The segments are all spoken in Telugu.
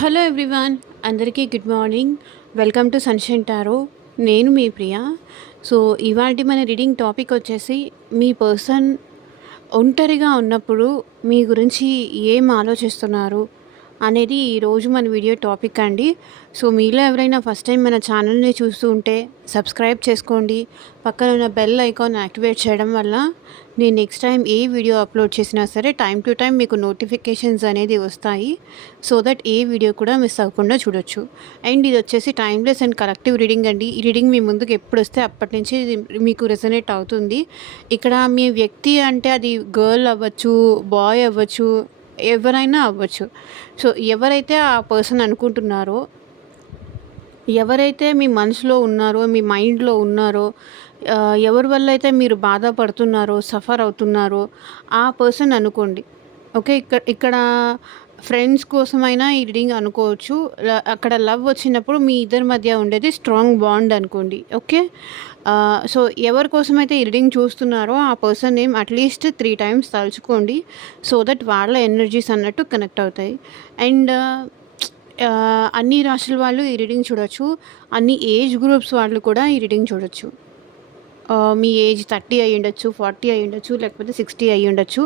హలో ఎవ్రీవన్, అందరికీ good morning. Welcome to sunshine tarot. నేను మీ ప్రియ. సో ఇవాళ మన రీడింగ్ టాపిక్ వచ్చేసి మీ పర్సన్ ఒంటరిగా ఉన్నప్పుడు మీ గురించి ఏం ఆలోచిస్తున్నారు అనేది ఈరోజు మన వీడియో టాపిక్ అండి. సో మీలో ఎవరైనా ఫస్ట్ టైం మన ఛానల్ని చూస్తూ ఉంటే సబ్స్క్రైబ్ చేసుకోండి. పక్కన ఉన్న బెల్ ఐకాన్ యాక్టివేట్ చేయడం వల్ల నేను నెక్స్ట్ టైం ఏ వీడియో అప్లోడ్ చేసినా సరే టైం టు టైం మీకు నోటిఫికేషన్స్ అనేది వస్తాయి. సో దట్ ఏ వీడియో కూడా మిస్ అవ్వకుండా చూడొచ్చు. అండ్ ఇది వచ్చేసి టైమ్లెస్ అండ్ కలెక్టివ్ రీడింగ్ అండి. ఈ రీడింగ్ మీ ముందుకు ఎప్పుడు వస్తే అప్పటి నుంచి ఇది మీకు రెజనేట్ అవుతుంది. ఇక్కడ మీ వ్యక్తి అంటే అది గర్ల్ అవ్వచ్చు, బాయ్ అవ్వచ్చు, ఎవరైనా అవ్వచ్చు. సో ఎవరైతే ఆ పర్సన్ అనుకుంటున్నారో, ఎవరైతే మీ మనసులో ఉన్నారో, మీ మైండ్లో ఉన్నారో, ఎవరి వల్ల అయితే మీరు బాధపడుతున్నారో, సఫర్ అవుతున్నారో ఆ పర్సన్ అనుకోండి. ఓకే, ఇక్కడ ఇక్కడ ఫ్రెండ్స్ కోసమైనా ఈ రీడింగ్ అనుకోవచ్చు. అక్కడ లవ్ వచ్చినప్పుడు మీ ఇద్దరి మధ్య ఉండేది స్ట్రాంగ్ బాండ్ అనుకోండి. ఓకే, సో ఎవరి కోసమైతే ఈ రీడింగ్ చూస్తున్నారో ఆ పర్సన్ నేమ్ అట్లీస్ట్ 3 టైమ్స్ తలుచుకోండి. సో దట్ వాళ్ళ ఎనర్జీస్ అన్నట్టు కనెక్ట్ అవుతాయి. అండ్ అన్ని రాశుల వాళ్ళు ఈ రీడింగ్ చూడొచ్చు. అన్ని ఏజ్ గ్రూప్స్ వాళ్ళు కూడా ఈ రీడింగ్ చూడొచ్చు. మీ ఏజ్ 30 అయ్యి ఉండొచ్చు, 40 అయ్యి ఉండొచ్చు, లేకపోతే 60 అయ్యి ఉండొచ్చు.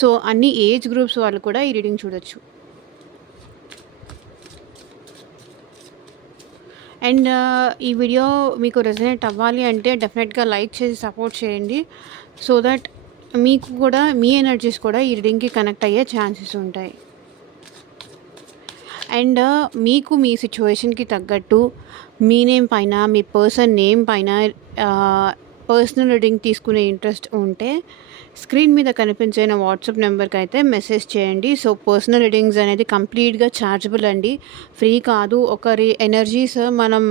సో అన్ని ఏజ్ గ్రూప్స్ వాళ్ళు కూడా ఈ రీడింగ్ చూడొచ్చు. అండ్ ఈ వీడియో మీకు రెజనేట్ అవ్వాలి అంటే డెఫినెట్గా లైక్ చేసి సపోర్ట్ చేయండి. సో దట్ మీకు కూడా మీ ఎనర్జీస్ కూడా ఈ రీడింగ్కి కనెక్ట్ అయ్యే ఛాన్సెస్ ఉంటాయి. అండ్ మీకు మీ సిచ్యువేషన్కి తగ్గట్టు మీ నేమ్ పైన, మీ పర్సన్ నేమ్ పైన పర్సనల్ రీడింగ్ తీసుకునే ఇంట్రెస్ట్ ఉంటే స్క్రీన్ మీద కనిపించే నా వాట్సాప్ నెంబర్కి అయితే మెసేజ్ చేయండి. సో పర్సనల్ రీడింగ్స్ అనేది కంప్లీట్గా ఛార్జబుల్ అండి, ఫ్రీ కాదు. ఒకరి ఎనర్జీస్ మనం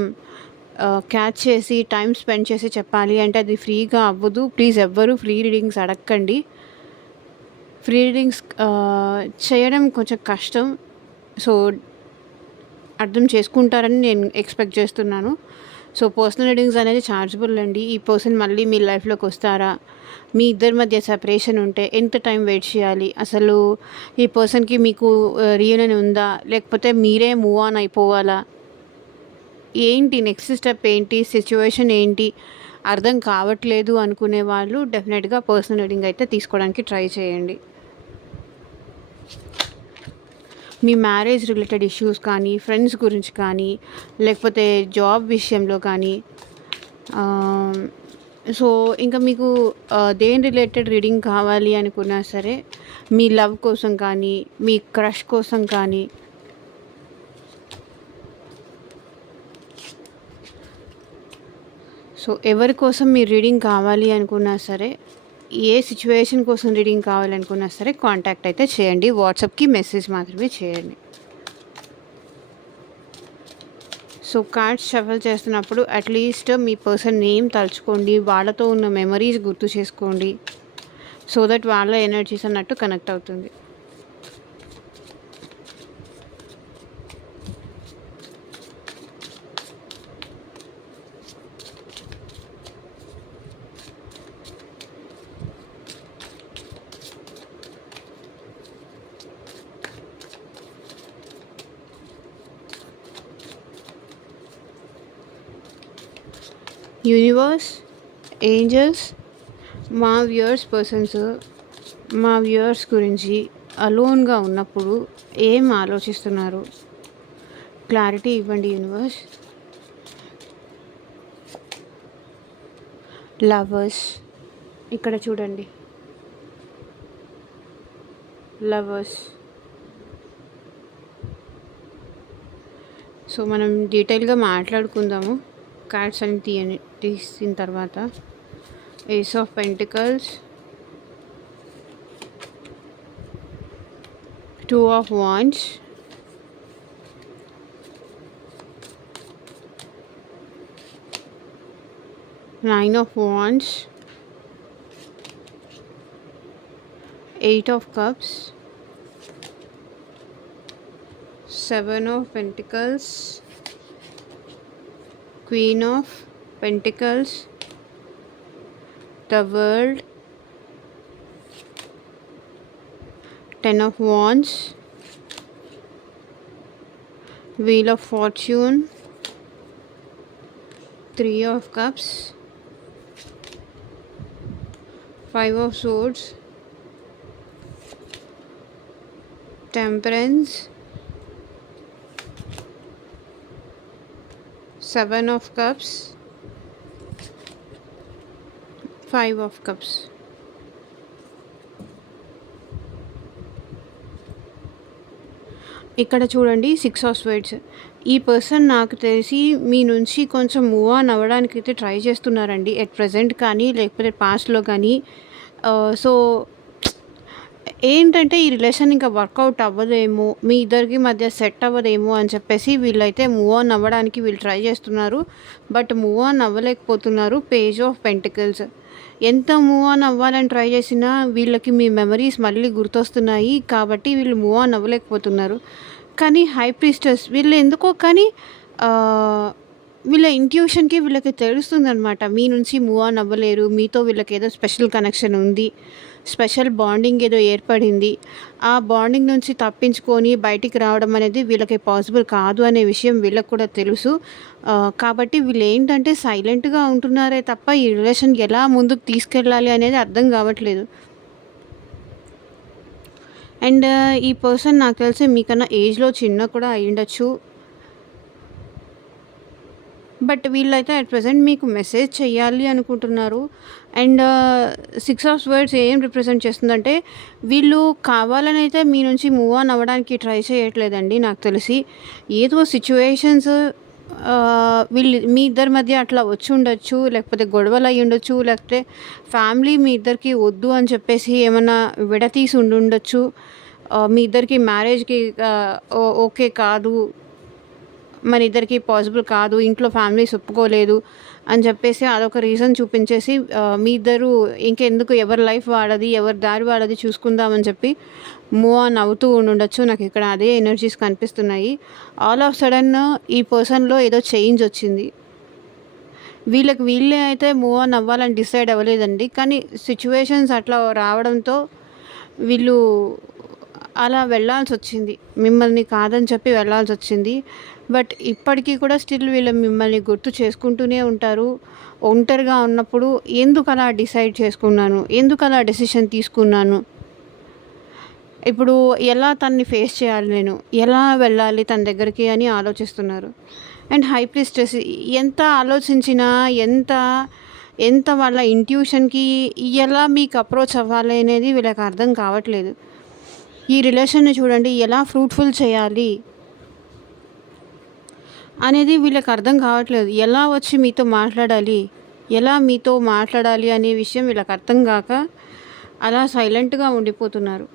క్యాచ్ చేసి టైం స్పెండ్ చేసి చెప్పాలి అంటే అది ఫ్రీగా అవ్వదు. ప్లీజ్ ఎవ్వరూ ఫ్రీ రీడింగ్స్ అడగండి. ఫ్రీ రీడింగ్స్ చేయడం కొంచెం కష్టం. సో అర్థం చేసుకుంటారని నేను ఎక్స్పెక్ట్ చేస్తున్నాను. సో పర్సనల్ రీడింగ్స్ అనేది ఛార్జబుల్ అండి. ఈ పర్సన్ మళ్ళీ మీ లైఫ్లోకి వస్తారా, మీ ఇద్దరి మధ్య సెపరేషన్ ఉంటే ఎంత టైం వెయిట్ చేయాలి, అసలు ఈ పర్సన్కి మీకు రీయూనియన్ ఉందా, లేకపోతే మీరే మూవ్ ఆన్ అయిపోవాలా, ఏంటి నెక్స్ట్ స్టెప్ ఏంటి, సిచ్యువేషన్ ఏంటి అర్థం కావట్లేదు అనుకునే వాళ్ళు డెఫినెట్గా పర్సనల్ రీడింగ్ అయితే తీసుకోవడానికి ట్రై చేయండి. మీ మ్యారేజ్ రిలేటెడ్ ఇష్యూస్ కానీ, ఫ్రెండ్స్ గురించి కానీ, లేకపోతే జాబ్ విషయంలో కానీ, సో ఇంకా మీకు దేని రిలేటెడ్ రీడింగ్ కావాలి అనుకున్నా సరే, మీ లవ్ కోసం కానీ, మీ క్రష్ కోసం కానీ, సో ఎవరి కోసం మీరు రీడింగ్ కావాలి అనుకున్నా సరే, ఏ సిచ్యువేషన్ కోసం రీడింగ్ కావాలనుకున్నా సరే కాంటాక్ట్ అయితే చేయండి. వాట్సాప్కి మెసేజ్ మాత్రమే చేయండి. సో కార్డ్స్ షఫల్ చేస్తున్నప్పుడు అట్లీస్ట్ మీ పర్సన్ నేమ్ తలుచుకోండి, వాళ్ళతో ఉన్న మెమరీస్ గుర్తు చేసుకోండి. సో దట్ వాళ్ళ ఎనర్జీస్ అన్నట్టు కనెక్ట్ అవుతుంది. యూనివర్స్, ఏంజల్స్, మా వ్యూయర్స్ గురించి అలోన్గా ఉన్నప్పుడు ఏం ఆలోచిస్తున్నారు క్లారిటీ ఇవ్వండి యూనివర్స్. లవర్స్, ఇక్కడ చూడండి, లవర్స్. సో మనం డీటెయిల్గా మాట్లాడుకుందాము కార్డ్స్ అని తీసిన తర్వాత. Ace of pentacles, 2 of wands, Nine of Wands, 8 of Cups, 7 of Pentacles, Queen of Pentacles, the World, 10 of Wands, Wheel of Fortune, 3 of Cups, 5 of Swords, Temperance, 7 of Cups, 5 of Cups. ఇక్కడ చూడండి 6 ఆఫ్ స్వేడ్స్. ఈ పర్సన్ నాకు తెలిసి మీ నుంచి కొంచెం మూవ్ ఆన్ అవ్వడానికైతే ట్రై చేస్తున్నారండి ఎట్ ప్రెజెంట్ కానీ, లేకపోతే పాస్ట్‌లో కానీ. సో ఏంటంటే ఈ రిలేషన్ ఇంకా వర్కౌట్ అవ్వదేమో, మీ ఇద్దరికి మధ్య సెట్ అవ్వదేమో అని చెప్పేసి వీళ్ళైతే మూవ్ ఆన్ అవ్వడానికి వీళ్ళు ట్రై చేస్తున్నారు. బట్ మూవ్ ఆన్ అవ్వలేకపోతున్నారు. Page of pentacles. ఎంత మూవ్ ఆన్ అవ్వాలని ట్రై చేసినా వీళ్ళకి మీ మెమరీస్ మళ్ళీ గుర్తొస్తున్నాయి. కాబట్టి వీళ్ళు మూవ్ ఆన్ అవ్వలేకపోతున్నారు. కానీ హై ప్రీస్టెస్ వీళ్ళు ఎందుకో కానీ వీళ్ళ ఇంట్యూషన్‌కి వీళ్ళకి తెలుస్తుందనమాట. మీ నుంచి మూవ్ ఆన్ అవ్వలేరు. మీతో వీళ్ళకి ఏదో స్పెషల్ కనెక్షన్ ఉంది. స్పెషల్ బాండింగ్ ఏదో ఏర్పడింది. ఆ బాండింగ్ నుంచి తప్పించుకొని బయటికి రావడం అనేది వీళ్ళకి పాసిబుల్ కాదు అనే విషయం వీళ్ళకి కూడా తెలుసు. కాబట్టి వీళ్ళేంటంటే సైలెంట్‌గా ఉంటున్నారే తప్ప ఈ రిలేషన్ ఎలా ముందుకు తీసుకెళ్ళాలి అనేది అర్థం కావట్లేదు. అండ్ ఈ పర్సన్ నాకు తెలిసి మీకన్నా ఏజ్‌లో చిన్న కూడా అయ్యుండొచ్చు. బట్ వీళ్ళైతే అట్ ప్రెజెంట్ మీకు మెసేజ్ చేయాలి అనుకుంటున్నారు. అండ్ 6 ఆఫ్ స్వర్డ్స్ ఏం రిప్రజెంట్ చేస్తుందంటే వీళ్ళు కావాలని అయితే మీ నుంచి మూవ్ ఆన్ అవ్వడానికి ట్రై చేయట్లేదండి నాకు తెలిసి. ఏదో సిచ్యువేషన్స్ వీళ్ళు మీ ఇద్దరి మధ్య అట్లా వచ్చి ఉండొచ్చు, లేకపోతే గొడవలు అయ్యి ఉండొచ్చు, లేకపోతే ఫ్యామిలీ మీ ఇద్దరికి వద్దు అని చెప్పేసి ఏమన్నా విడతీసి ఉండుండొచ్చు. మీ ఇద్దరికి మ్యారేజ్‌కి ఓకే కాదు, మన ఇద్దరికి పాసిబుల్ కాదు, ఇంట్లో ఫ్యామిలీస్ ఒప్పుకోలేదు అని చెప్పేసి అదొక రీజన్ చూపించేసి మీ ఇద్దరు ఇంకెందుకు ఎవరి లైఫ్ వాళ్ళది, ఎవరి దారి వాళ్ళది చూసుకుందామని చెప్పి మూవ్ ఆన్ అవుతూ ఉండుండొచ్చు. నాకు ఇక్కడ అదే ఎనర్జీస్ కనిపిస్తున్నాయి. ఆల్ ఆఫ్ సడన్ ఈ పర్సన్‌లో ఏదో చేంజ్ వచ్చింది. వీళ్ళకి వీళ్ళే అయితే మూవ్ ఆన్ అవ్వాలని డిసైడ్ అవ్వలేదండి. కానీ సిచ్యువేషన్స్ అట్లా రావడంతో వీళ్ళు అలా వెళ్ళాల్సొచ్చింది. మిమ్మల్ని కాదని చెప్పి వెళ్ళాల్సొచ్చింది. బట్ ఇప్పటికీ కూడా స్టిల్ వీళ్ళు మిమ్మల్ని గుర్తు చేసుకుంటూనే ఉంటారు. ఒంటరిగా ఉన్నప్పుడు ఎందుకలా డిసైడ్ చేసుకున్నాను, ఎందుకలా డెసిషన్ తీసుకున్నాను, ఇప్పుడు ఎలా తనని ఫేస్ చేయాలి, నేను ఎలా వెళ్ళాలి తన దగ్గరికి అని ఆలోచిస్తున్నారు. అండ్ హై ప్రీస్టెస్ ఎంత ఆలోచించినా ఎంత వాళ్ళ ఇంట్యూషన్‌కి ఎలా మీకు అప్రోచ్ అవ్వాలి అనేది వీళ్ళకి అర్థం కావట్లేదు. ఈ రిలేషన్‌ని చూడండి ఎలా ఫ్రూట్‌ఫుల్ చేయాలి అనేది వీళ్ళకి అర్థం కావట్లేదు. ఎలా వచ్చి మీతో మాట్లాడాలి, ఎలా మీతో మాట్లాడాలి అనే విషయం వీళ్ళకి అర్థం కాక అలా సైలెంట్‌గా ఉండిపోతున్నారు.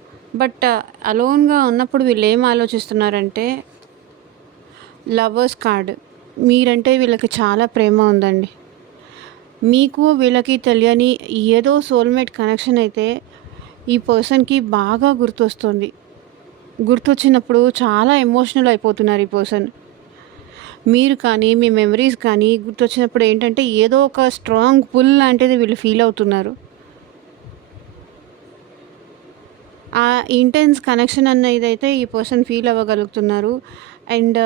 బట్ అలోన్‌గా ఉన్నప్పుడు వీళ్ళు ఏం ఆలోచిస్తున్నారంటే లవర్స్ కార్డ్. మీరంటే వీళ్ళకి చాలా ప్రేమ ఉందండి. మీకు వీళ్ళకి తెలియని ఏదో సోల్‌మేట్ కనెక్షన్ అయితే ఈ పర్సన్‌కి బాగా గుర్తొస్తుంది. గుర్తొచ్చినప్పుడు చాలా ఎమోషనల్ అయిపోతున్నారు ఈ పర్సన్. మీరు కానీ, మీ మెమరీస్ కానీ గుర్తొచ్చినప్పుడు ఏంటంటే ఏదో ఒక స్ట్రాంగ్ పుల్ లాంటిది వీళ్ళు ఫీల్ అవుతున్నారు. ఆ ఇంటెన్స్ కనెక్షన్ అనేదైతే ఈ పర్సన్ ఫీల్ అవ్వగలుగుతున్నారు. అండ్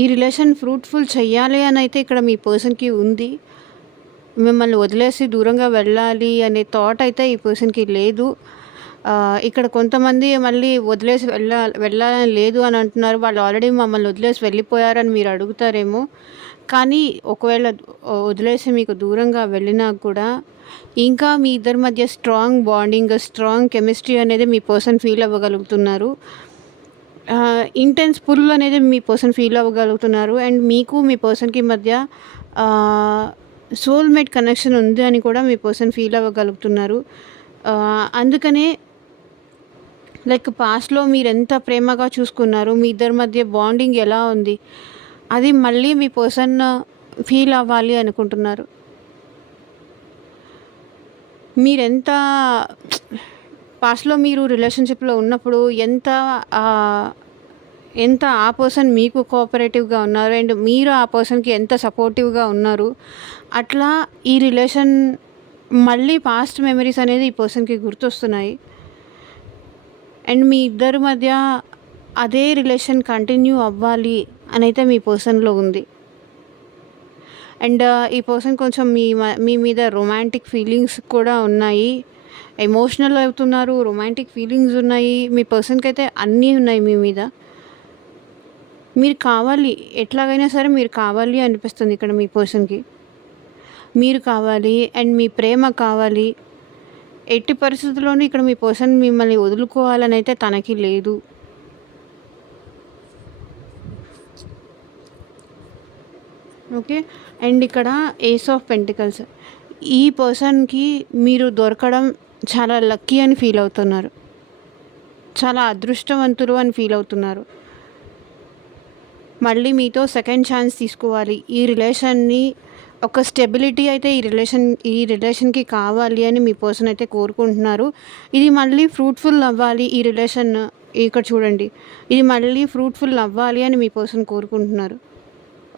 ఈ రిలేషన్ ఫ్రూట్‌ఫుల్ చెయ్యాలి అని అయితే ఇక్కడ మీ పర్సన్‌కి ఉంది. మిమ్మల్ని వదిలేసి దూరంగా వెళ్ళాలి అనే థాట్ అయితే ఈ పర్సన్‌కి లేదు. ఇక్కడ కొంతమంది మళ్ళీ వదిలేసి వెళ్ళాలని లేదు అని అంటున్నారు. వాళ్ళు ఆల్రెడీ మమ్మల్ని వదిలేసి వెళ్ళిపోయారని మీరు అడుగుతారేమో. కానీ ఒకవేళ వదిలేసి మీకు దూరంగా వెళ్ళినా కూడా ఇంకా మీ ఇద్దరి మధ్య స్ట్రాంగ్ బాండింగ్, స్ట్రాంగ్ కెమిస్ట్రీ అనేది మీ పర్సన్ ఫీల్ అవ్వగలుగుతున్నారు. ఇంటెన్స్ పుల్ అనేది మీ పర్సన్ ఫీల్ అవ్వగలుగుతున్నారు. అండ్ మీకు మీ పర్సన్‌కి మధ్య సోల్‌మేట్ కనెక్షన్ ఉంది అని కూడా మీ పర్సన్ ఫీల్ అవ్వగలుగుతున్నారు. అందుకనే లైక్ పాస్ట్‌లో మీరెంత ప్రేమగా చూసుకున్నారు, మీ ఇద్దరి మధ్య బాండింగ్ ఎలా ఉంది, అది మళ్ళీ మీ పర్సన్ ఫీల్ అవ్వాలి అనుకుంటున్నారు. మీరెంత పాస్ట్‌లో మీరు రిలేషన్‌షిప్‌లో ఉన్నప్పుడు ఎంత ఆ పర్సన్ మీకు కోఆపరేటివ్‌గా ఉన్నారు అండ్ మీరు ఆ పర్సన్‌కి ఎంత సపోర్టివ్‌గా ఉన్నారు. అట్లా ఈ రిలేషన్ మళ్ళీ పాస్ట్ మెమరీస్ అనేది ఈ పర్సన్‌కి గుర్తొస్తున్నాయి. అండ్ మీ ఇద్దరి మధ్య అదే రిలేషన్ కంటిన్యూ అవ్వాలి అనైతే మీ పర్సన్‌లో ఉంది. అండ్ ఈ పర్సన్ కొంచెం మీ మీద రొమాంటిక్ ఫీలింగ్స్ కూడా ఉన్నాయి. ఎమోషనల్ అవుతున్నారు, రొమాంటిక్ ఫీలింగ్స్ ఉన్నాయి. మీ పర్సన్‌కైతే అన్నీ ఉన్నాయి మీ మీద. మీరు కావాలి, ఎట్లాగైనా సరే మీరు కావాలి అనిపిస్తుంది ఇక్కడ మీ పర్సన్‌కి. మీరు కావాలి అండ్ మీ ప్రేమ కావాలి. ఎట్టి పరిస్థితుల్లోనూ ఇక్కడ మీ పర్సన్ మిమ్మల్ని వదులుకోవాలనైతే తనకి లేదు. ఓకే. అండ్ ఇక్కడ ఏస్ ఆఫ్ పెంటికల్స్. ఈ పర్సన్‌కి మీరు దొరకడం చాలా లక్కీ అని ఫీల్ అవుతున్నారు. చాలా అదృష్టవంతులు అని ఫీల్ అవుతున్నారు. మళ్ళీ మీతో సెకండ్ ఛాన్స్ తీసుకోవాలి. ఈ రిలేషన్‌ని ఒక స్టెబిలిటీ అయితే ఈ రిలేషన్‌కి కావాలి అని మీ పర్సన్ అయితే కోరుకుంటున్నారు. ఇది మళ్ళీ ఫ్రూట్‌ఫుల్ అవ్వాలి ఈ రిలేషన్. ఇక్కడ చూడండి. ఇది మళ్ళీ ఫ్రూట్‌ఫుల్ అవ్వాలి అని మీ పర్సన్ కోరుకుంటున్నారు.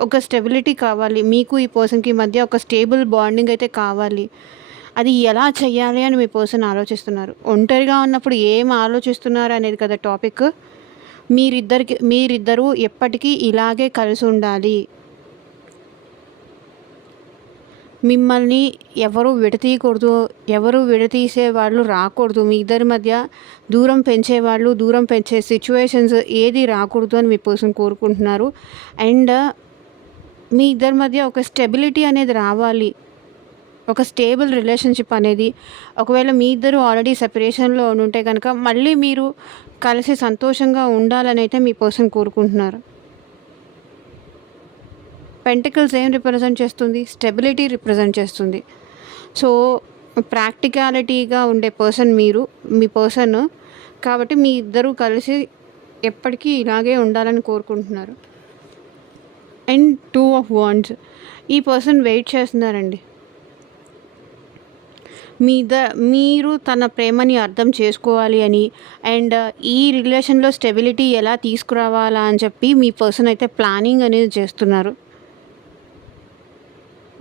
ఒక స్టెబిలిటీ కావాలి. మీకు ఈ పర్సన్‌కి మధ్య ఒక స్టేబుల్ బాండింగ్ అయితే కావాలి. అది ఎలా చేయాలి అని మీ పర్సన్ ఆలోచిస్తున్నారు. ఒంటరిగా ఉన్నప్పుడు ఏం ఆలోచిస్తున్నారు అనేది కదా టాపిక్. మీరిద్దరూ ఎప్పటికీ ఇలాగే కలిసి ఉండాలి. మిమ్మల్ని ఎవరు విడతీయకూడదు. ఎవరు విడతీసే వాళ్ళు రాకూడదు. మీ ఇద్దరి మధ్య దూరం పెంచే సిచ్యువేషన్స్ ఏది రాకూడదు అని మీ పర్సన్ కోరుకుంటున్నారు. అండ్ మీ ఇద్దరి మధ్య ఒక స్టెబిలిటీ అనేది రావాలి. ఒక స్టేబుల్ రిలేషన్షిప్ అనేది. ఒకవేళ మీ ఇద్దరు ఆల్రెడీ సెపరేషన్‌లో ఉంటే కనుక మళ్ళీ మీరు కలిసి సంతోషంగా ఉండాలని అయితే మీ పర్సన్ కోరుకుంటున్నారు. పెంటికల్స్ ఏం రిప్రజెంట్ చేస్తుంది? స్టెబిలిటీ రిప్రజెంట్ చేస్తుంది. సో ప్రాక్టికాలిటీగా ఉండే పర్సన్ మీరు, మీ పర్సన్. కాబట్టి మీ ఇద్దరూ కలిసి ఎప్పటికీ ఇలాగే ఉండాలని కోరుకుంటున్నారు. And 2 of wands. ఈ పర్సన్ వెయిట్ చేస్తున్నారండి. మీరు తన ప్రేమని అర్థం చేసుకోవాలి అని అండ్ ఈ రిలేషన్‌లో స్టెబిలిటీ ఎలా తీసుకురావాలా అని చెప్పి మీ పర్సన్ అయితే ప్లానింగ్ అనేది చేస్తున్నారు.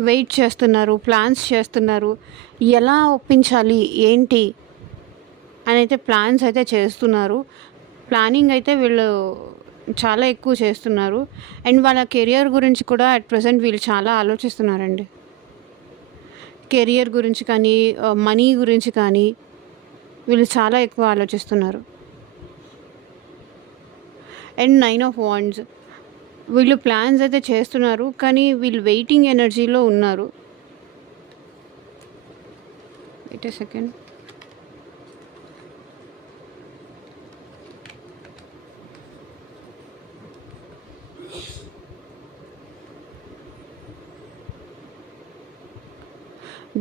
వెయిట్ చేస్తున్నారు, ప్లాన్స్ చేస్తున్నారు. ఎలా ఒప్పించాలి, ఏంటి అనైతే ప్లాన్స్ అయితే చేస్తున్నారు. ప్లానింగ్ అయితే వీళ్ళు చాలా ఎక్కువ చేస్తున్నారు. అండ్ వాళ్ళ కెరియర్ గురించి కూడా అట్ ప్రెజెంట్ వీళ్ళు చాలా ఆలోచిస్తున్నారండి. కెరియర్ గురించి కానీ, మనీ గురించి కానీ వీళ్ళు చాలా ఎక్కువ ఆలోచిస్తున్నారు. And 9 of wands. వీళ్ళు ప్లాన్స్ అయితే చేస్తున్నారు. కానీ వీళ్ళు వెయిటింగ్ ఎనర్జీలో ఉన్నారు. Wait a second.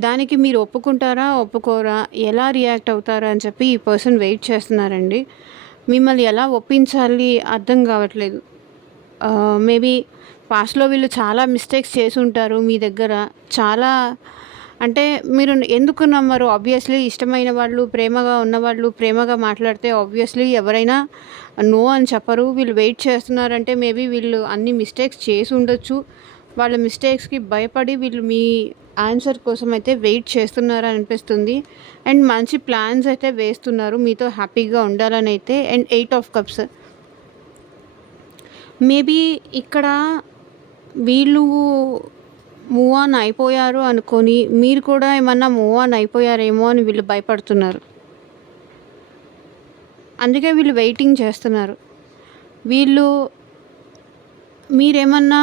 దానికి మీరు ఒప్పుకుంటారా? ఒప్పుకోరా? ఎలా రియాక్ట్ అవుతారా అని చెప్పి ఈ పర్సన్ వెయిట్ చేస్తున్నారండి. మిమ్మల్ని ఎలా ఒప్పించాలి అర్థం కావట్లేదు. మేబీ పాస్ట్‌లో వీళ్ళు చాలా మిస్టేక్స్ చేసుంటారు మీ దగ్గర. చాలా అంటే మీరు ఎందుకు నమ్మరు? ఆబ్వియస్లీ ఇష్టమైన వాళ్ళు, ప్రేమగా ఉన్నవాళ్ళు ప్రేమగా మాట్లాడితే ఆబ్వియస్లీ ఎవరైనా నో అని చెప్పరు. వీళ్ళు వెయిట్ చేస్తున్నారంటే మేబీ వీళ్ళు అన్ని మిస్టేక్స్ చేసి ఉండొచ్చు. వాళ్ళ మిస్టేక్స్‌కి భయపడి వీళ్ళు మీ ఆన్సర్ కోసం అయితే వెయిట్ చేస్తున్నారు అనిపిస్తుంది. అండ్ మంచి ప్లాన్స్ అయితే వేస్తున్నారు మీతో హ్యాపీగా ఉండాలని అయితే. And 8 of cups. మేబీ ఇక్కడ వీళ్ళు మూవ్ ఆన్ అయిపోయారు అనుకోని మీరు కూడా ఏమన్నా మూవ్ ఆన్ అయిపోయారేమో అని వీళ్ళు భయపడుతున్నారు. అందుకే వీళ్ళు వెయిటింగ్ చేస్తున్నారు. మీరేమన్నా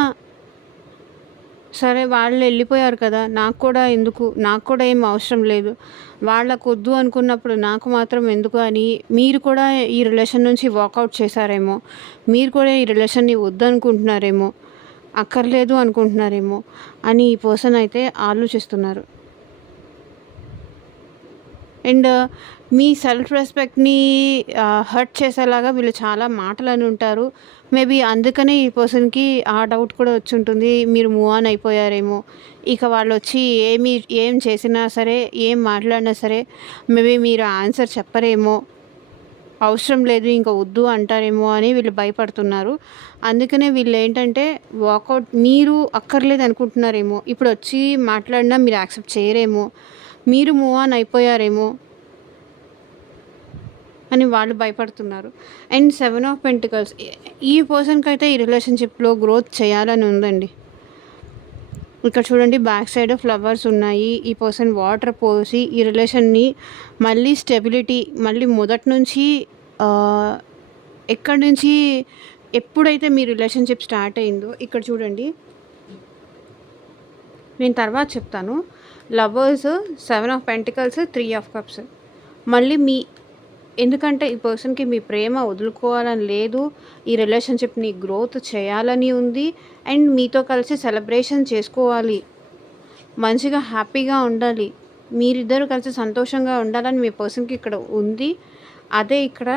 సరే వాళ్ళు వెళ్ళిపోయారు కదా, నాకు కూడా ఎందుకు, నాకు కూడా ఏం అవసరం లేదు, వాళ్ళకొద్దు అనుకున్నప్పుడు నాకు మాత్రం ఎందుకు అని మీరు కూడా ఈ రిలేషన్ నుంచి వాకౌట్ చేశారేమో. మీరు కూడా ఈ రిలేషన్ని వద్దనుకుంటున్నారేమో, అక్కర్లేదు అనుకుంటున్నారేమో అని ఈ పర్సన్ అయితే ఆలోచిస్తున్నారు. అండ్ మీ సెల్ఫ్ రెస్పెక్ట్‌ని హర్ట్ చేసేలాగా వీళ్ళు చాలా మాటలని ఉంటారు. మేబీ అందుకనే ఈ పర్సన్‌కి ఆ డౌట్ కూడా వచ్చుంటుంది. మీరు మూవ్ ఆన్ అయిపోయారేమో. ఇక వాళ్ళొచ్చి ఏం చేసినా సరే, ఏం మాట్లాడినా సరే మేబీ మీరు ఆన్సర్ చెప్పరేమో. అవసరం లేదు, ఇంక వద్దు అంటారేమో అని వీళ్ళు భయపడుతున్నారు. అందుకనే వీళ్ళేంటంటే వాకౌట్ మీరు అక్కర్లేదు అనుకుంటున్నారేమో. ఇప్పుడొచ్చి మాట్లాడినా మీరు యాక్సెప్ట్ చేయరేమో. మీరు మూవ్ ఆన్ అయిపోయారేమో. అని వాళ్ళు భయపడుతున్నారు. అండ్ 7 ఆఫ్ పెంటికల్స్ ఈ పర్సన్‌కైతే ఈ రిలేషన్‌షిప్‌లో గ్రోత్ చేయాలని ఉందండి. ఇక్కడ చూడండి బ్యాక్ సైడ్ ఫ్లవర్స్ ఉన్నాయి. ఈ పర్సన్ వాటర్ పోసి ఈ రిలేషన్‌ని మళ్ళీ స్టెబిలిటీ మళ్ళీ మొదటి నుంచి ఆహ్, ఎక్కడి నుంచి ఎప్పుడైతే మీ రిలేషన్‌షిప్ స్టార్ట్ అయిందో ఇక్కడ చూడండి. నేను తర్వాత చెప్తాను. Lovers, 7 of pentacles, 3 of cups. మళ్ళీ ఎందుకంటే ఈ పర్సన్‌కి మీ ప్రేమ వదులుకోవాలని లేదు. ఈ రిలేషన్‌షిప్‌ని గ్రోత్ చేయాలని ఉంది. అండ్ మీతో కలిసి సెలబ్రేషన్ చేసుకోవాలి. మంచిగా హ్యాపీగా ఉండాలి. మీరిద్దరూ కలిసి సంతోషంగా ఉండాలని మీ పర్సన్‌కి ఇక్కడ ఉంది. అదే ఇక్కడ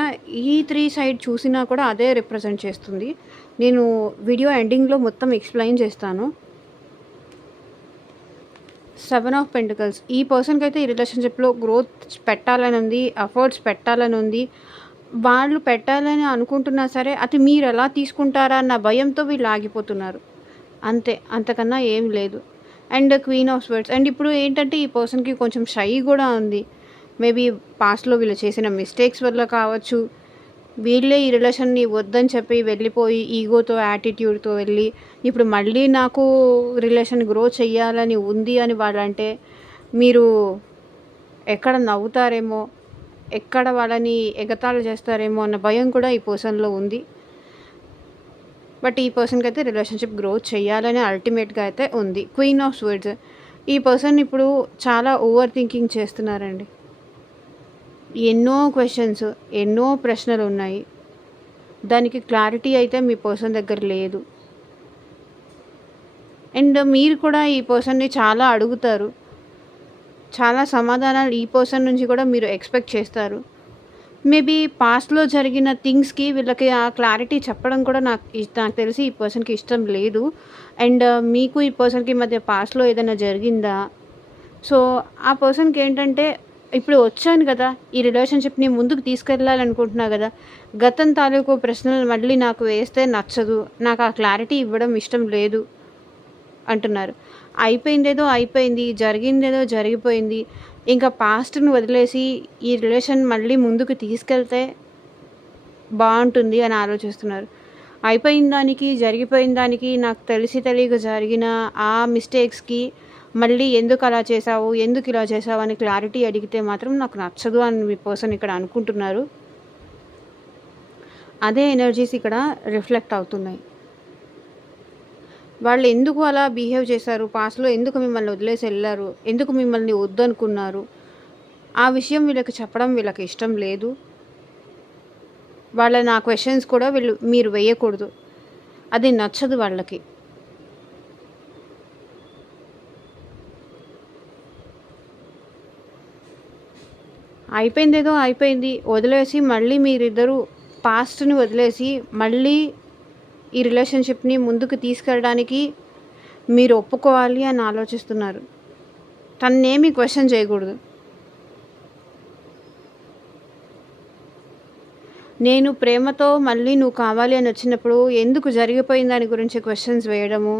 ఈ 3 సైడ్ చూసినా కూడా అదే రిప్రజెంట్ చేస్తుంది. నేను వీడియో ఎండింగ్‌లో మొత్తం ఎక్స్‌ప్లెయిన్ చేస్తాను. 7 ఆఫ్ పెంటికల్స్ ఈ పర్సన్‌కైతే ఈ రిలేషన్‌షిప్‌లో గ్రోత్ పెట్టాలని ఉంది. ఎఫర్ట్స్ పెట్టాలని ఉంది. వాళ్ళు పెట్టాలని అనుకుంటున్నా సరే అది మీరెలా తీసుకుంటారా అన్న భయంతో వీళ్ళు ఆగిపోతున్నారు. అంతే. అంతకన్నా ఏం లేదు. And queen of swords and ఇప్పుడు ఏంటంటే ఈ పర్సన్‌కి కొంచెం షై గూడా ఉంది. మేబీ పాస్ట్‌లో వీళ్ళు చేసిన మిస్టేక్స్ వల్ల కావచ్చు. వీళ్ళే ఈ రిలేషన్‌ని వద్దని చెప్పి వెళ్ళిపోయి ఈగోతో, యాటిట్యూడ్‌తో వెళ్ళి ఇప్పుడు మళ్ళీ నాకు రిలేషన్ గ్రో చెయ్యాలని ఉంది అని వాళ్ళంటే మీరు ఎక్కడ నవ్వుతారేమో, ఎక్కడ వాళ్ళని ఎగతాళి చేస్తారేమో అన్న భయం కూడా ఈ పర్సన్‌లో ఉంది. బట్ ఈ పర్సన్‌కైతే రిలేషన్‌షిప్ గ్రో చేయాలని అల్టిమేట్‌గా అయితే ఉంది. క్వీన్ ఆఫ్ స్వర్డ్స్ ఈ పర్సన్ ఇప్పుడు చాలా ఓవర్ థింకింగ్ చేస్తున్నారండి. ఎన్నో క్వెషన్స్, ఎన్నో ప్రశ్నలున్నాయి. దానికి క్లారిటీ అయితే మీ పర్సన్ దగ్గర లేదు. అండ్ మీరు కూడా ఈ పర్సన్‌ని చాలా అడుగుతారు. చాలా సమాధానాలు ఈ పర్సన్ నుంచి కూడా మీరు ఎక్స్‌పెక్ట్ చేస్తారు. మేబీ పాస్ట్‌లో జరిగిన థింగ్స్‌కి వీళ్ళకి ఆ క్లారిటీ చెప్పడం కూడా నాకు తెలిసి ఈ పర్సన్‌కి ఇష్టం లేదు. అండ్ మీకు ఈ పర్సన్‌కి మధ్య పాస్ట్‌లో ఏదైనా జరిగిందా? సో, ఆ పర్సన్‌కి ఏంటంటే ఇప్పుడు వచ్చాను కదా! ఈ రిలేషన్‌షిప్‌ని ముందుకు తీసుకెళ్ళాలనుకుంటున్నా గదా! గతం తాలూకు ప్రశ్నలు మళ్ళీ నాకు వేస్తే నచ్చదు. నాకు ఆ క్లారిటీ ఇవ్వడం ఇష్టం లేదు అంటున్నారు. అయిపోయిందేదో అయిపోయింది. జరిగిందేదో జరిగిపోయింది. ఇంకా పాస్ట్‌ని వదిలేసి ఈ రిలేషన్ మళ్ళీ ముందుకు తీసుకెళ్తే బావుంటుంది అని ఆలోచిస్తున్నారు. అయిపోయిన దానికి, జరిగిపోయిన దానికి నాకు తెలిసి తెలియక జరిగిన ఆ మిస్టేక్స్‌కి మళ్ళీ ఎందుకలా చేశావు? ఎందుకిలా చేశావు? అని క్లారిటీ అడిగితే మాత్రం నాకు నచ్చదు అని మీ పర్సన్ ఇక్కడ అనుకుంటున్నారు. అదే ఎనర్జీస్ ఇక్కడ రిఫ్లెక్ట్ అవుతున్నాయి. వాళ్ళు ఎందుకు అలా బిహేవ్ చేశారు? పాస్ట్‌లో ఎందుకు మిమ్మల్ని వదిలేసి ఎళ్లారు? ఎందుకు మిమ్మల్ని వద్దనుకున్నారు? ఆ విషయం వీళ్ళకి చెప్పడం వీళ్ళకి ఇష్టం లేదు. నా క్వెషన్స్ కూడా మీరు వేయకూడదు. అది నచ్చదు వాళ్ళకి. అయిపోయిందేదో అయిపోయింది. వదిలేసి మళ్ళీ మీరిద్దరూ పాస్ట్‌ని వదిలేసి మళ్ళీ ఈ రిలేషన్‌షిప్‌ని ముందుకు తీసుకెళ్ళడానికి మీరు ఒప్పుకోవాలి అని ఆలోచిస్తున్నారు. తననేమి క్వెషన్ చేయకూడదు. నేను ప్రేమతో మళ్ళీ నువ్వు కావాలి అని వచ్చినప్పుడు ఎందుకు జరిగిపోయిన దాని గురించి క్వెషన్స్ వేయడము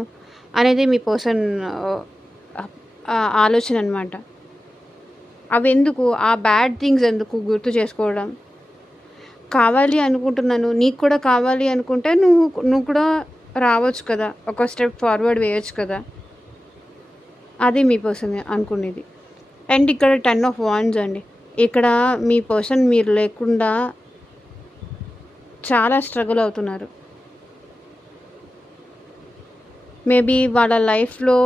అనేది మీ పర్సన్ ఆలోచన అనమాట. అవెందుకు? ఆ బ్యాడ్ థింగ్స్ ఎందుకు గుర్తు చేసుకోవడం? కావాలి అనుకుంటున్నాను. నీకు కూడా కావాలి అనుకుంటే నువ్వు కూడా రావచ్చు కదా! ఒక స్టెప్ ఫార్వర్డ్ వేయొచ్చు కదా! అది మీ పర్సన్ అనుకునేది. అండ్ ఇక్కడ 10 ఆఫ్ వాండ్స్ అండి. ఇక్కడ మీ పర్సన్ మీరు లేకుండా చాలా స్ట్రగుల్ అవుతున్నారు. మేబీ వాళ్ళ లైఫ్‌లో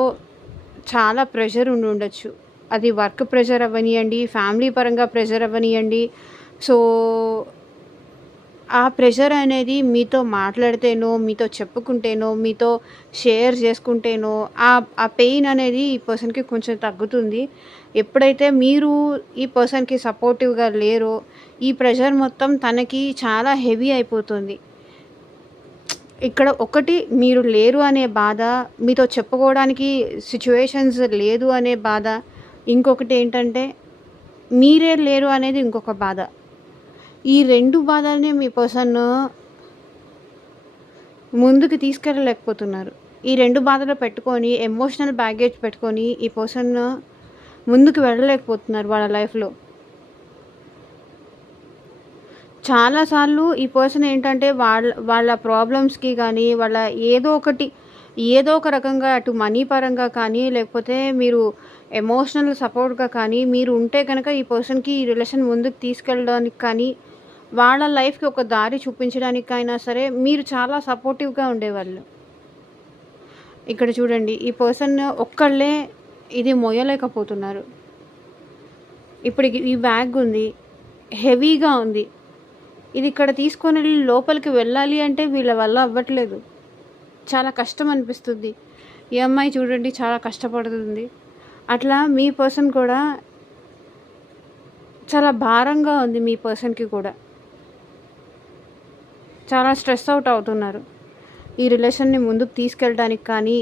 చాలా ప్రెషర్ ఉండుండొచ్చు. అది వర్క్ ప్రెషర్ అవ్వనియండి, ఫ్యామిలీ పరంగా ప్రెషర్ అవ్వనియండి. సో, ఆ ప్రెషర్ అనేది మీతో మాట్లాడితేనో, మీతో చెప్పుకుంటేనో, మీతో షేర్ చేసుకుంటేనో ఆ పెయిన్ అనేది ఈ పర్సన్‌కి కొంచెం తగ్గుతుంది. ఎప్పుడైతే మీరు ఈ పర్సన్‌కి సపోర్టివ్‌గా లేరో, ఈ ప్రెషర్ మొత్తం తనకి చాలా హెవీ అయిపోతుంది. ఇక్కడ ఒకటి మీరు లేరు అనే బాధ, మీతో చెప్పుకోవడానికి సిట్యుయేషన్స్ లేదు అనే బాధ. ఇంకొకటి ఏంటంటే మీరే లేరు అనేది ఇంకొక బాధ. ఈ 2 బాధల్ని మీ పర్సన్ ముందుకు తీసుకెళ్ళలేకపోతున్నారు. ఈ 2 బాధలు పెట్టుకొని ఎమోషనల్ బ్యాగేజ్ పెట్టుకొని ఈ పర్సన్ ముందుకు వెళ్ళలేకపోతున్నారు వాళ్ళ లైఫ్‌లో. చాలా సార్లు ఈ పర్సన్ ఏంటంటే వాళ్ళ ప్రాబ్లమ్స్‌కి గానీ, వాళ్ళ ఏదో ఒకటి, ఏదో ఒక రకంగా అటు మనీ పరంగా కానీ, లేకపోతే మీరు ఎమోషనల్ సపోర్ట్‌గా కానీ, మీరు ఉంటే గనక ఈ పర్సన్‌కి ఈ రిలేషన్ ముందుకు తీసుకెళ్ళడానికి కానీ, వాళ్ళ లైఫ్‌కి ఒక దారి చూపించడానికైనా సరే, మీరు చాలా సపోర్టివ్‌గా ఉండేవాళ్ళు. ఇక్కడ చూడండి, ఈ పర్సన్ ఒక్కళ్ళే ఇది మోయలేకపోతున్నారు. ఇప్పుడు ఈ బ్యాగ్ ఉంది. హెవీగా ఉంది. ఇది ఇక్కడ తీసుకొనెళ్ళి లోపలికి వెళ్ళాలి అంటే వీళ్ళ వల్ల అవ్వట్లేదు. చాలా కష్టం అనిపిస్తుంది. ఈ అమ్మాయి చూడండి చాలా కష్టపడుతుంది. అట్లా మీ పర్సన్ కూడా చాలా భారంగా ఉంది మీ పర్సన్‌కి కూడా. చాలా స్ట్రెస్ అవుట్ అవుతున్నారు. ఈ రిలేషన్‌ని ముందుకు తీసుకెళ్ళడానికి కానీ,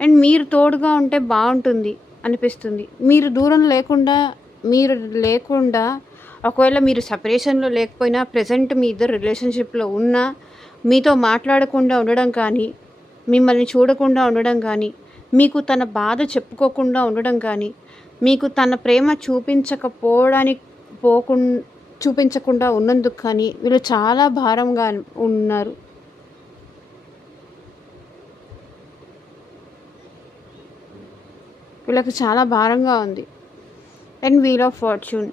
అండ్ మీరు తోడుగా ఉంటే బావుంటుంది అనిపిస్తుంది. మీరు లేకుండా ఒకవేళ మీరు సెపరేషన్‌లో లేకపోయినా ప్రెజెంట్ మీ ఇద్దరు రిలేషన్‌షిప్‌లో ఉన్నా, మీతో మాట్లాడకుండా ఉండడం కానీ, మిమ్మల్ని చూడకుండా ఉండడం కానీ, మీకు తన బాధ చెప్పుకోకుండా ఉండడం కానీ, మీకు తన ప్రేమ పోకుం చూపించకుండా ఉన్నందుకు కానీ, వీళ్ళు చాలా భారంగా ఉన్నారు. వీళ్ళకి చాలా భారంగా ఉంది. And wheel of fortune.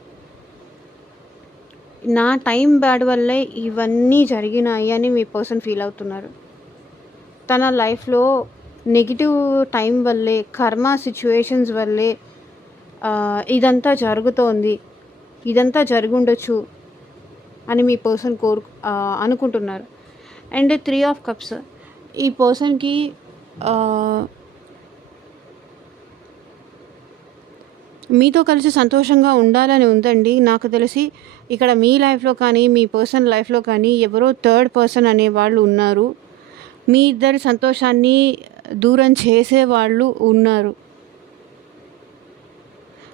నా టైం బ్యాడ్ వల్లే ఇవన్నీ జరిగినాయి అని మీ పర్సన్ ఫీల్ అవుతున్నారు. తన లైఫ్‌లో నెగెటివ్ టైం వల్లే, కర్మ సిట్యుయేషన్స్ వల్లే ఇదంతా జరుగుతోంది. ఇదంతా జరిగుండొచ్చు అని మీ పర్సన్ అనుకుంటున్నారు. And 3 of cups. ఈ పర్సన్‌కి మీతో కలిసి సంతోషంగా ఉండాలని ఉందండి. నాకు తెలిసి ఇక్కడ మీ లైఫ్‌లో కానీ, మీ పర్సన్ లైఫ్‌లో కానీ ఎవరో థర్డ్ పర్సన్ అనేవాళ్ళు ఉన్నారు. మీ ఇద్దరి సంతోషాన్ని దూరం చేసేవాళ్ళు ఉన్నారు.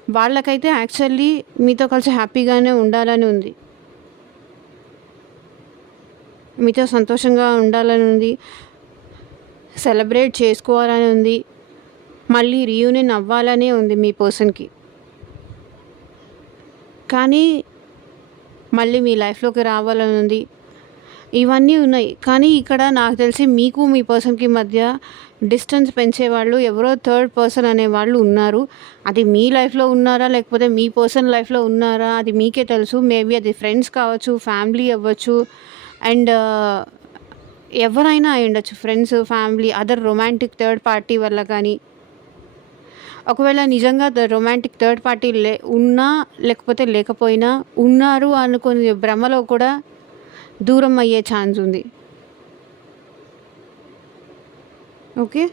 వాళ్ళకైతే యాక్చువల్లీ మీతో కలిసి హ్యాపీగానే ఉండాలని ఉంది. మీతో సంతోషంగా ఉండాలని ఉంది. సెలబ్రేట్ చేసుకోవాలని ఉంది. మళ్ళీ రీయూనియన్ అవ్వాలనే ఉంది మీ పర్సన్‌కి. కానీ మళ్ళీ మీ లైఫ్‌లోకి రావాలని ఉంది. ఇవన్నీ ఉన్నాయి. కానీ ఇక్కడ నాకు తెలిసి మీకు మీ పర్సన్‌కి మధ్య డిస్టెన్స్ పెంచేవాళ్ళు ఎవరో థర్డ్ పర్సన్ అనేవాళ్ళు ఉన్నారు. అది మీ లైఫ్‌లో ఉన్నారా? లేకపోతే మీ పర్సన్ లైఫ్‌లో ఉన్నారా? అది మీకే తెలుసు. మేబీ అది ఫ్రెండ్స్ కావచ్చు, ఫ్యామిలీ అవ్వచ్చు, అండ్ ఎవరైనా అయ్యుండొచ్చు. Friends, family, other romantic third party వల్ల కానీ. ఒకవేళ నిజంగా రొమాంటిక్ థర్డ్ పార్టీ ఉన్నా, లేకపోతే లేకపోయినా, ఉన్నారు అనుకునే భ్రమలో కూడా దూరం అయ్యే ఛాన్స్ ఉంది. ఓకే.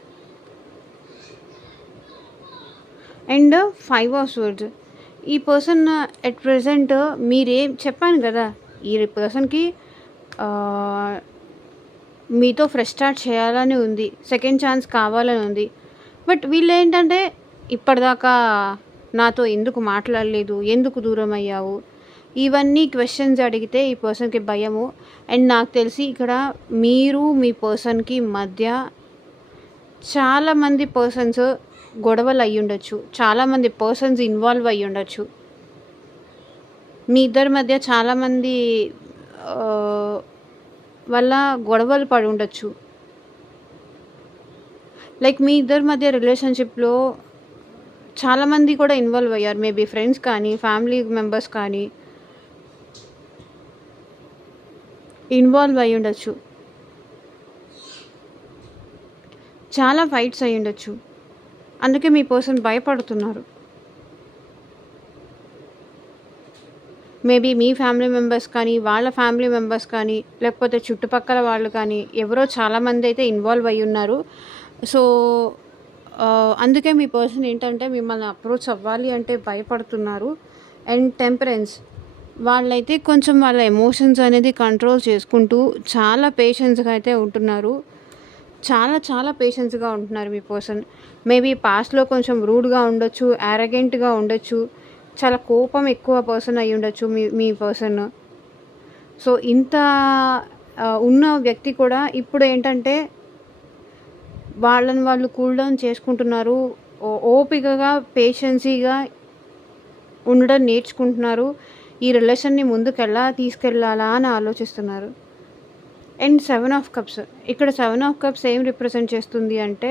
And 5 of swords. ఈ పర్సన్ ఎట్ ప్రెజెంట్ చెప్పాను కదా, ఈ పర్సన్‌కి మీతో ఫ్రెష్ స్టార్ట్ చేయాలని ఉంది. సెకండ్ ఛాన్స్ కావాలని ఉంది. బట్ వీళ్ళేంటంటే ఇప్పటిదాకా నాతో ఎందుకు మాట్లాడలేదు? ఎందుకు దూరం అయ్యావు? ఇవన్నీ క్వెషన్స్ అడిగితే ఈ పర్సన్‌కి భయము. అండ్ నాకు తెలిసి ఇక్కడ మీరు మీ పర్సన్‌కి మధ్య చాలామంది పర్సన్స్ గొడవలు అయ్యుండొచ్చు. చాలామంది పర్సన్స్ ఇన్వాల్వ్ అయ్యుండొచ్చు. మీ ఇద్దరి మధ్య చాలామంది వల్ల గొడవలు పడి ఉండొచ్చు. లైక్ మీ ఇద్దరి మధ్య రిలేషన్‌షిప్‌లో చాలామంది కూడా ఇన్వాల్వ్ అయ్యారు. మేబీ ఫ్రెండ్స్ కానీ, ఫ్యామిలీ మెంబర్స్ కానీ ఇన్వాల్వ్ అయ్యుండొచ్చు. చాలా ఫైట్స్ అయ్యుండొచ్చు. అందుకే మీ పర్సన్ భయపడుతున్నారు. మేబీ మీ ఫ్యామిలీ మెంబర్స్ కానీ, వాళ్ళ ఫ్యామిలీ మెంబర్స్ కానీ, లేకపోతే చుట్టుపక్కల వాళ్ళు కానీ ఎవరో చాలామంది అయితే ఇన్వాల్వ్ అయ్యున్నారు. సో అందుకే మీ పర్సన్ ఏంటంటే మిమ్మల్ని అప్రోచ్ అవ్వాలి అంటే భయపడుతున్నారు. And temperance. వాళ్ళైతే కొంచెం వాళ్ళ ఎమోషన్స్ అనేది కంట్రోల్ చేసుకుంటూ చాలా పేషెన్స్‌గా అయితే ఉంటున్నారు. చాలా చాలా పేషెన్స్‌గా ఉంటున్నారు మీ పర్సన్. మేబీ పాస్ట్‌లో కొంచెం రూడ్‌గా ఉండొచ్చు, యారగెంట్‌గా ఉండొచ్చు. చాలా కోపం ఎక్కువ పర్సన్ అయ్యుండొచ్చు మీ మీ పర్సన్. సో ఇంత ఉన్న వ్యక్తి కూడా ఇప్పుడు ఏంటంటే వాళ్ళని వాళ్ళు కూల్ డౌన్ చేసుకుంటున్నారు. ఓపికగా, పేషెన్సీగా ఉండడం నేర్చుకుంటున్నారు. ఈ రిలేషన్‌ని ముందుకెలా తీసుకెళ్ళాలా అని ఆలోచిస్తున్నారు. And 7 of cups. ఇక్కడ 7 ఆఫ్ కప్స్ ఏం రిప్రజెంట్ చేస్తుంది అంటే,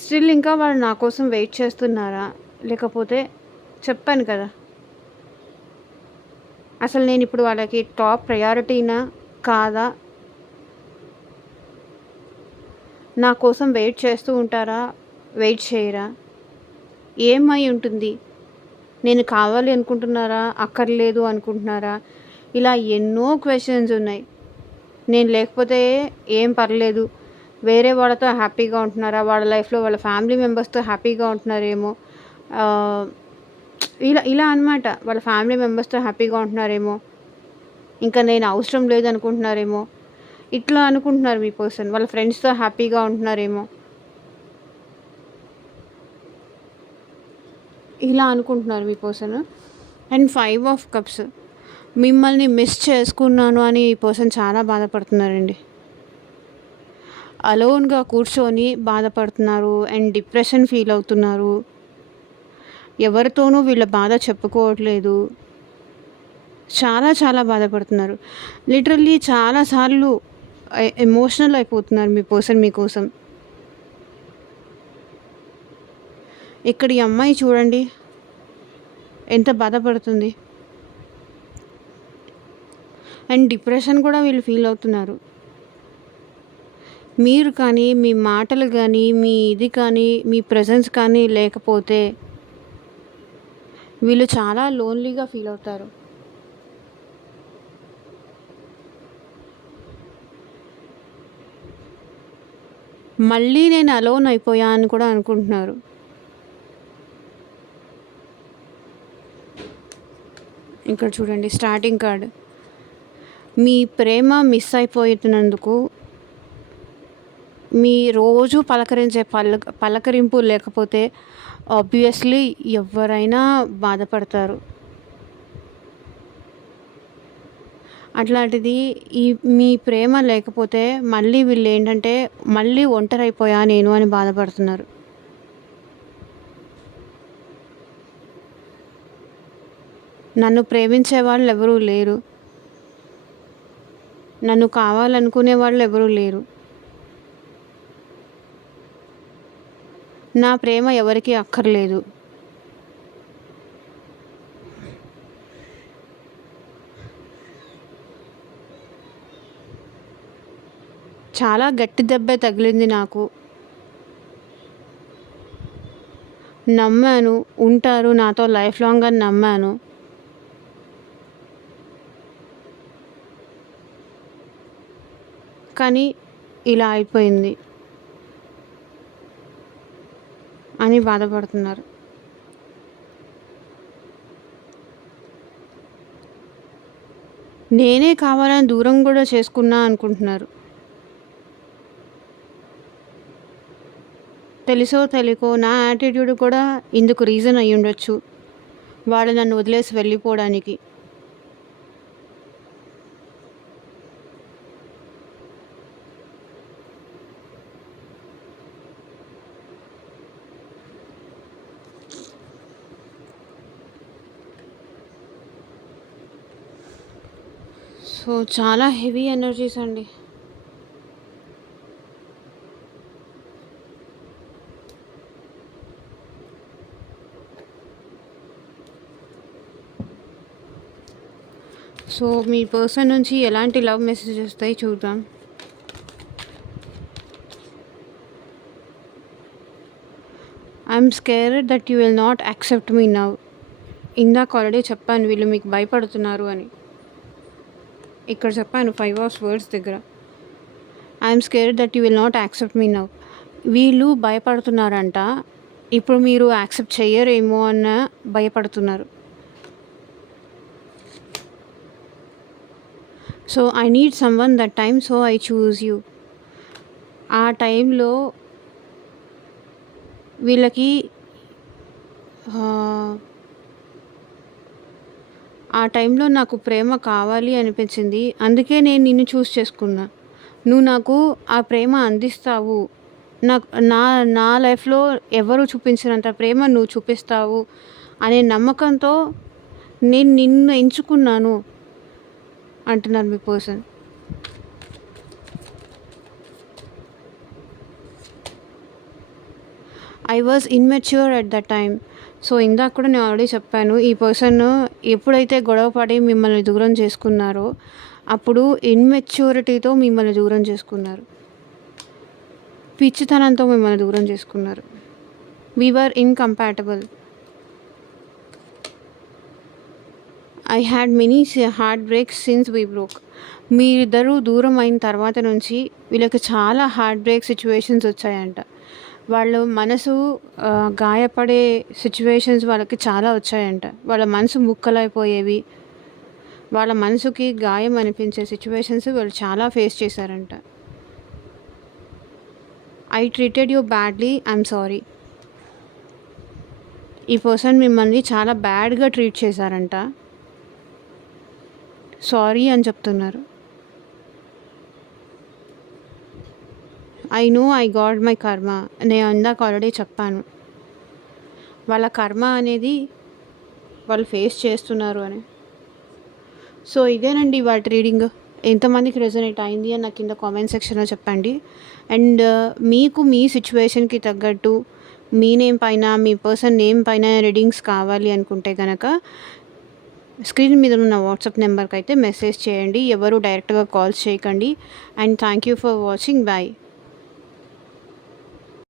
స్టిల్ ఇంకా వాళ్ళు నా కోసం వెయిట్ చేస్తున్నారా? లేకపోతే చెప్పాను కదా! అసలు నేనిప్పుడు వాళ్ళకి టాప్ ప్రయారిటీనా? కాదా? నా కోసం వెయిట్ చేస్తూ ఉంటారా? వెయిట్ చేయరా? ఏమై ఉంటుంది? నేను కావాలి అనుకుంటున్నారా? అక్కర్లేదు అనుకుంటున్నారా? ఇలా ఎన్నో క్వెషన్స్ ఉన్నాయి. నేను లేకపోతే ఏం పర్లేదు. వేరే వాళ్ళతో హ్యాపీగా ఉంటున్నారా? వాళ్ళ లైఫ్‌లో వాళ్ళ ఫ్యామిలీ మెంబర్స్‌తో హ్యాపీగా ఉంటున్నారేమో. ఆహ్, ఇలా ఇలా అనమాట. వాళ్ళ ఫ్యామిలీ మెంబర్స్‌తో హ్యాపీగా ఉంటున్నారేమో. ఇంకా నేను అవసరం లేదనుకుంటున్నారేమో. ఇట్లా అనుకుంటున్నారు మీ పర్సన్. వాళ్ళ ఫ్రెండ్స్‌తో హ్యాపీగా ఉంటున్నారేమో. ఇలా అనుకుంటున్నారు మీ పర్సన్. And 5 of cups. మిమ్మల్ని మిస్ చేసుకున్నాను అని ఈ పర్సన్ చాలా బాధపడుతున్నారండి. అలోన్‌గా కూర్చొని బాధపడుతున్నారు అండ్ డిప్రెషన్ ఫీల్ అవుతున్నారు. ఎవరితోనూ వీళ్ళ బాధ చెప్పుకోవట్లేదు. చాలా చాలా బాధపడుతున్నారు. లిటరల్లీ చాలా సార్లు ఎమోషనల్ అయిపోతున్నారు మీ పర్సన్ మీకోసం. ఇక్కడ ఈ అమ్మాయి చూడండి ఎంత బాధపడుతుంది. అండ్ డిప్రెషన్ కూడా వీళ్ళు ఫీల్ అవుతున్నారు. మీరు కానీ, మీ మాటలు కానీ, మీ ఇది కానీ, మీ ప్రెజెన్స్ కానీ లేకపోతే వీళ్ళు చాలా లోన్లీగా ఫీల్ అవుతారు. మళ్ళీ నేను అలోన్ అయిపోయా అని కూడా అనుకుంటున్నారు. ఇక్కడ చూడండి స్టార్టింగ్ కార్డ్. మీ ప్రేమ మిస్ అయిపోతున్నందుకు మీ రోజు పలకరించే పలకరింపు లేకపోతే ఆబ్వియస్లీ ఎవరైనా బాధపడతారు. అట్లాంటిది ఈ మీ ప్రేమ లేకపోతే మళ్ళీ వీళ్ళు ఏంటంటే మళ్ళీ ఒంటరైపోయా నేను అని బాధపడుతున్నారు. నన్ను ప్రేమించే వాళ్ళు ఎవరూ లేరు. నన్ను కావాలనుకునే వాళ్ళు ఎవరూ లేరు. నా ప్రేమ ఎవరికీ అక్కర్లేదు. చాలా గట్టి దెబ్బే తగిలింది నాకు. నమ్మాను, ఉంటారు నాతో లైఫ్ లాంగ్ అని నమ్మాను. కానీ ఇలా అయిపోయింది అని బాధపడుతున్నారు. నేనే కావాలని దూరం కూడా చేసుకున్నా అనుకుంటున్నారు. తెలుసో తెలియకో నా యాటిట్యూడ్ కూడా ఇందుకు రీజన్ అయ్యి ఉండొచ్చు. వాళ్ళు నన్ను వదిలేసి వెళ్ళిపోవడానికి. సో చాలా హెవీ ఎనర్జీస్ అండి. సో మీ పర్సన్ నుంచి ఎలాంటి లవ్ మెసేజెస్ వస్తాయి చూద్దాం. I'm scared that you will not accept me now. ఇందాక ఆల్రెడీ చెప్పాను వీళ్ళు మీకు భయపడుతున్నారు అని. ఇక్కడ చెప్పాను 5 ఆఫ్ వర్డ్స్ దగ్గర. I'm scared that you will not accept me now. వీళ్ళు భయపడుతున్నారంట. ఇప్పుడు మీరు యాక్సెప్ట్ చెయ్యరేమో అన్న భయపడుతున్నారు. So I need someone that time so I choose you. ఆ టైంలో వీళ్ళకి ఆ టైంలో నాకు ప్రేమ కావాలి అనిపించింది. అందుకే నేను నిన్ను చూస్ చేసుకున్నా. నువ్వు నాకు ఆ ప్రేమ అందిస్తావు. నాకు నా నా లైఫ్లో ఎవరు చూపించినంత ప్రేమ నువ్వు చూపిస్తావు అనే నమ్మకంతో నేను నిన్ను ఎంచుకున్నాను అంటున్నారు మీ person. I was immature at the time. So ఇందాక కూడా నేను ఆల్రెడీ చెప్పాను. ఈ పర్సన్ ఎప్పుడైతే గొడవ పడి మిమ్మల్ని దూరం చేసుకున్నారో అప్పుడు ఇమ్మెచ్యూరిటీతో మిమ్మల్ని దూరం చేసుకున్నారు. పిచ్చితనంతో మిమ్మల్ని దూరం చేసుకున్నారు. We were incompatible. I had many heartbreaks since we broke. మీరిద్దరూ దూరం అయిన తర్వాత నుంచి వీళ్ళకి చాలా హార్ట్ బ్రేక్ సిచ్యువేషన్స్ వచ్చాయంట. వాళ్ళు మనసు గాయపడే సిచ్యువేషన్స్ వాళ్ళకి చాలా వచ్చాయంట. వాళ్ళ మనసు ముక్కలైపోయేవి. వాళ్ళ మనసుకి గాయం అనిపించే సిచ్యువేషన్స్ వాళ్ళు చాలా ఫేస్ చేశారంట. I treated you badly, I'm sorry. ఈ పర్సన్ మిమ్మల్ని చాలా బ్యాడ్గా ట్రీట్ చేశారంట. సారీ అని చెప్తున్నారు. I know I got my కర్మ. నేను ఇందాక ఆల్రెడీ చెప్పాను వాళ్ళ కర్మ అనేది వాళ్ళు ఫేస్ చేస్తున్నారు అని. సో ఇదేనండి వాటి రీడింగ్. ఎంతమందికి రెజొనేట్ అయింది అని నాకు కింద కామెంట్ సెక్షన్లో చెప్పండి. అండ్ మీకు మీ సిచ్యువేషన్కి తగ్గట్టు మీ నేమ్ పైన మీ పర్సన్ నేమ్ పైన రీడింగ్స్ కావాలి అనుకుంటే కనుక స్క్రీన్ మీద ఉన్న వాట్సాప్ నెంబర్కి అయితే మెసేజ్ చేయండి. ఎవరు డైరెక్ట్గా కాల్స్ చేయకండి. And thank you for watching. Bye.